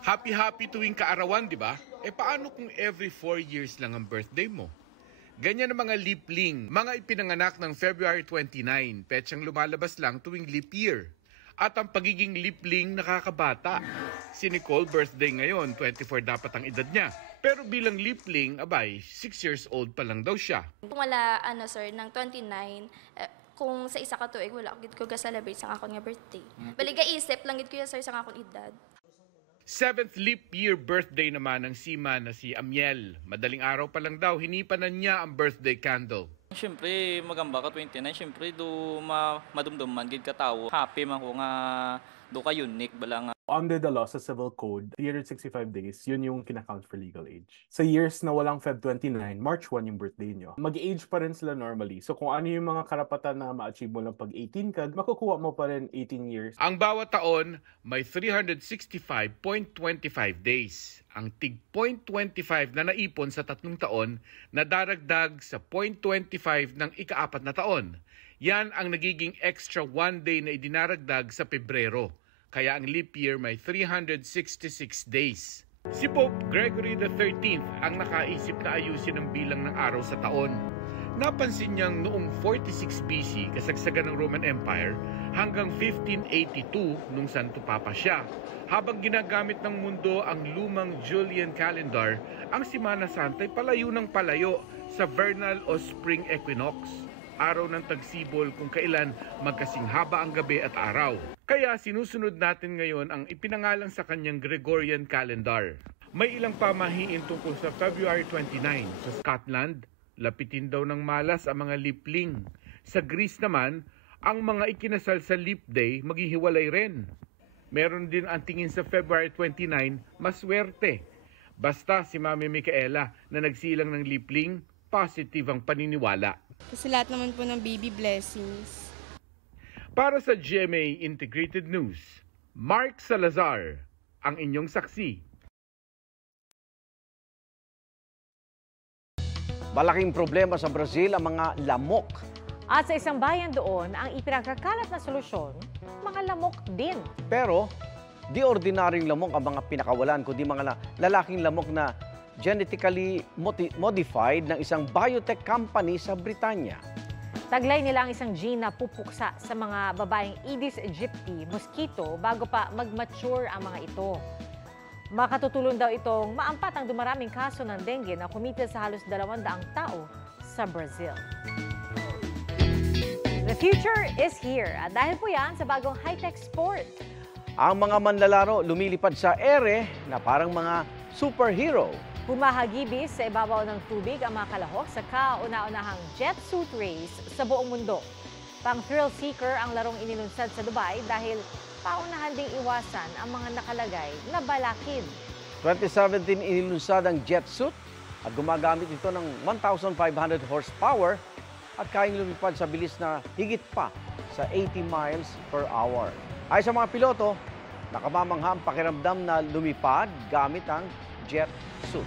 Happy-happy tuwing kaarawan, di ba? Paano kung every 4 years lang ang birthday mo? Ganyan ang mga lipling, mga ipinanganak ng February 29, petsang lumalabas lang tuwing leap year. At ang pagiging lipling nakakabata. Si Nicole birthday ngayon, 24 dapat ang edad niya. Pero bilang lipling, abay, 6 years old pa lang daw siya. Kung wala, sir, ng 29, kung sa isa ka tuig, wala gid ko ga-celebrate sa akong nga birthday. Bali ga-isip lang gid ko sir sa akong edad. 7th leap year birthday naman ng seaman na si Amiel. Madaling araw pa lang daw, hinipanan niya ang birthday candle. Siyempre, magamba ka 29, siyempre do madumduman gid ka tawo. Happy man ko nga do ka unique bala nga. Under the law sa Civil Code, 365 days, yun yung kinakount for legal age. Sa years na walang Feb 29, March 1 yung birthday nyo. Mag-age pa rin sila normally. So kung ano yung mga karapatan na ma-achieve mo lang pag 18 ka, makukuha mo pa rin 18 years. Ang bawat taon, may 365.25 days. Ang tig 0.25 na naipon sa 3 taon na daragdag sa 0.25 ng ika-4 na taon. Yan ang nagiging extra 1 day na idinaragdag sa Pebrero. Kaya ang leap year may 366 days. Si Pope Gregory XIII ang nakaisip na ayusin ang bilang ng araw sa taon. Napansin niyang noong 46 BC, kasagsagan ng Roman Empire, hanggang 1582 nung Santo Papa siya. Habang ginagamit ng mundo ang lumang Julian calendar, ang Semana Santa ay palayo ng palayo sa vernal o spring equinox. Araw ng tagsibol kung kailan magkasing haba ang gabi at araw. Kaya sinusunod natin ngayon ang ipinangalan sa kanyang Gregorian calendar. May ilang pamahiin tungkol sa February 29. Sa Scotland, lapitin daw ng malas ang mga lipling. Sa Greece naman, ang mga ikinasal sa leap day maghihiwalay rin. Meron din ang tingin sa February 29, maswerte. Basta si Mami Micaela na nagsilang ng lipling, positive ang paniniwala. Kasi lahat naman po ng baby blessings. Para sa GMA Integrated News, Mark Salazar, ang inyong saksi. Malaking problema sa Brazil ang mga lamok. At sa isang bayan doon, ang ipinagkakalat na solusyon, mga lamok din. Pero, di ordinaryong lamok ang mga pinakawalan, kundi mga lalaking lamok na genetically modified ng isang biotech company sa Britanya. Taglay nila ang isang gene na pupuksa sa mga babaeng Aedes aegypti, mosquito, bago pa mag-mature ang mga ito. Makatutulong daw itong maampat ang dumaraming kaso ng dengue na kumitil sa halos 200 tao sa Brazil. The future is here at dahil po yan sa bagong high-tech sport. Ang mga manlalaro lumilipad sa ere na parang mga superhero. Humahagibis sa ibabaw ng tubig ang mga kalahok sa kauna-unahang jet suit race sa buong mundo. Pang-thrill seeker ang larong inilunsad sa Dubai dahil paunahan ding iwasan ang mga nakalagay na balakid. 2017 inilunsad ang jet suit at gumagamit ito ng 1,500 horsepower at kayang lumipad sa bilis na higit pa sa 80 miles per hour. Ay sa mga piloto, nakamamangha ang pakiramdam na lumipad gamit ang jet suit.